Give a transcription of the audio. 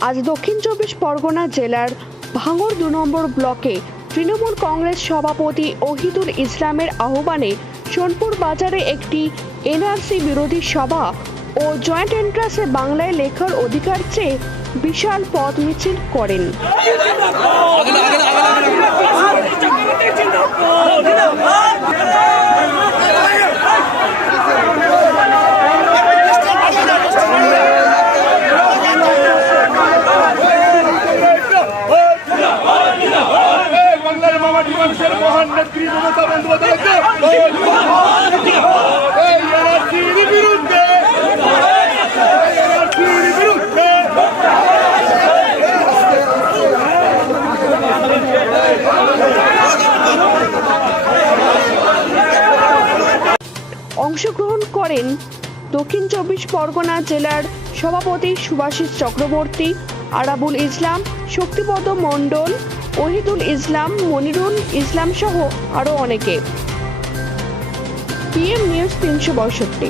আজ দক্ষিণ চব্বিশ পরগনা জেলার ভাঙর দু নম্বর ব্লকে তৃণমূল কংগ্রেস সভাপতি ওহিদুল ইসলামের আহ্বানে সোনপুর বাজারে একটি এনআরসি বিরোধী সভা ও জয়েন্ট এন্ট্রান্সে বাংলায় লেখার অধিকার চেয়ে বিশাল পথ মিছিল করেন। মানুষের মহান নেত্রী মমতা অংশগ্রহণ করেন দক্ষিণ চব্বিশ পরগনা জেলার সভাপতি সুভাষিস চক্রবর্তী, আরাবুল ইসলাম, শক্তিপদ মণ্ডল ওহিদুল ইসলাম মনিরুল ইসলাম সহ আরও অনেকে। পিএম নিউজ তিনশো পঁয়ষট্টি